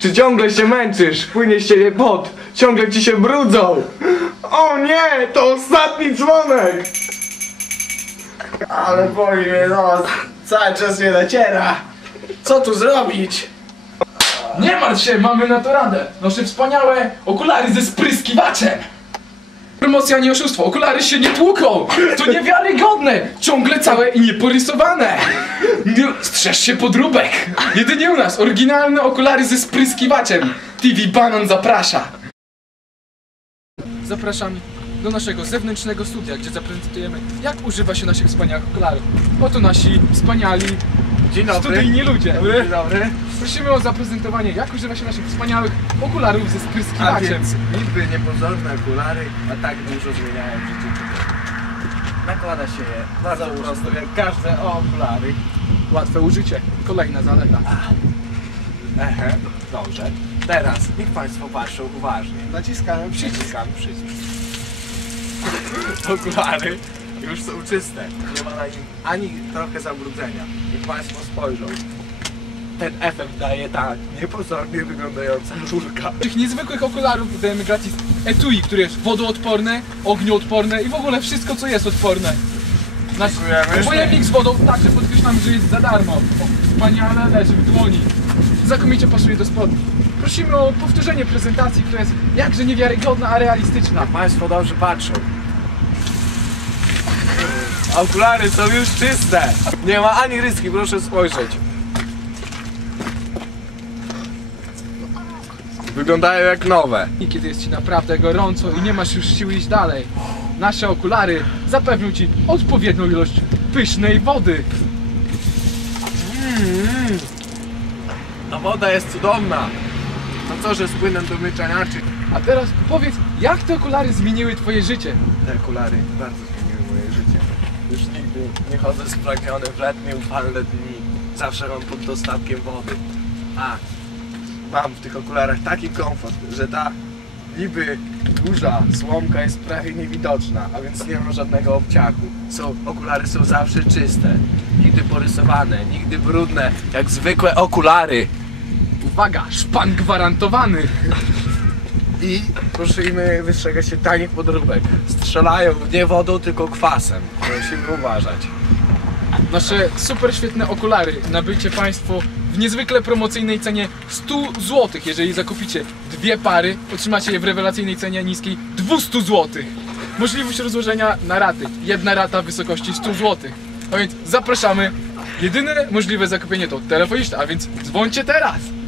Czy ciągle się męczysz? Płynie z ciebie pot, ciągle ci się brudzą. O nie, to ostatni dzwonek. Ale boli mnie nos. Cały czas nie naciera. Co tu zrobić? Nie martw się, mamy na to radę. Noszę wspaniałe okulary ze spryskiwaczem. Promocja nie oszustwo, okulary się nie tłuką. To niewiarygodne, ciągle całe i nieporysowane. Nie, strzeż się podróbek. Jedynie u nas, oryginalne okulary ze spryskiwaczem. TV Banan zaprasza. Zapraszamy do naszego zewnętrznego studia, gdzie zaprezentujemy, jak używa się naszych wspaniałych okularów. Oto nasi wspaniali Dzień dobry. studyjni ludzie. Dzień dobry. Prosimy o zaprezentowanie, jak używa się naszych wspaniałych okularów ze A więc niby niepozorne okulary, a tak dużo zmieniają w życiu człowieka. Nakłada się je bardzo prosto, jak każde okulary. Łatwe użycie. Kolejna zaleta. Ehe, dobrze. Teraz niech Państwo patrzą uważnie. Naciskamy przycisk. Naciskamy przycisk. Okulary już są czyste. Nie ma na nim ani trochę zabrudzenia. Niech Państwo spojrzą. Ten efekt daje ta niepozornie wyglądająca rurka. Tych niezwykłych okularów dajemy gratis etui, które jest wodoodporne, ognioodporne i w ogóle wszystko co jest odporne. Nasz Dziękujemy. pojemnik z wodą także podkreślamy, że jest za darmo. O, Wspaniale leży w dłoni. Znakomicie pasuje do spodni. Prosimy o powtórzenie prezentacji, która jest jakże niewiarygodna, a realistyczna. Jak Państwo dobrze patrzą. Okulary są już czyste. Nie ma ani ryski, proszę spojrzeć. Wyglądają jak nowe. I kiedy jest ci naprawdę gorąco i nie masz już siły iść dalej, nasze okulary zapewnią ci odpowiednią ilość pysznej wody. Ta woda jest cudowna. To co, że z płynem do mycia naczyń. A teraz powiedz, jak te okulary zmieniły twoje życie? Te okulary bardzo zmieniły moje życie. Już nigdy nie chodzę spragniony w letnie upalne dni. Zawsze mam pod dostatkiem wody. A mam w tych okularach taki komfort, że ta niby duża słomka jest prawie niewidoczna, a więc nie ma żadnego obciachu. Są, okulary są zawsze czyste, nigdy porysowane, nigdy brudne, jak zwykłe okulary. Uwaga, szpan gwarantowany! I prosimy wystrzegać się tanich podróbek. Strzelają nie wodą, tylko kwasem. Musimy uważać. Nasze super świetne okulary nabyjcie Państwo niezwykle promocyjnej cenie 100 zł. Jeżeli zakupicie dwie pary, otrzymacie je w rewelacyjnej cenie niskiej 200 zł. Możliwość rozłożenia na raty. Jedna rata w wysokości 100 zł. A więc zapraszamy. Jedyne możliwe zakupienie to telefoniczne, a więc dzwońcie teraz!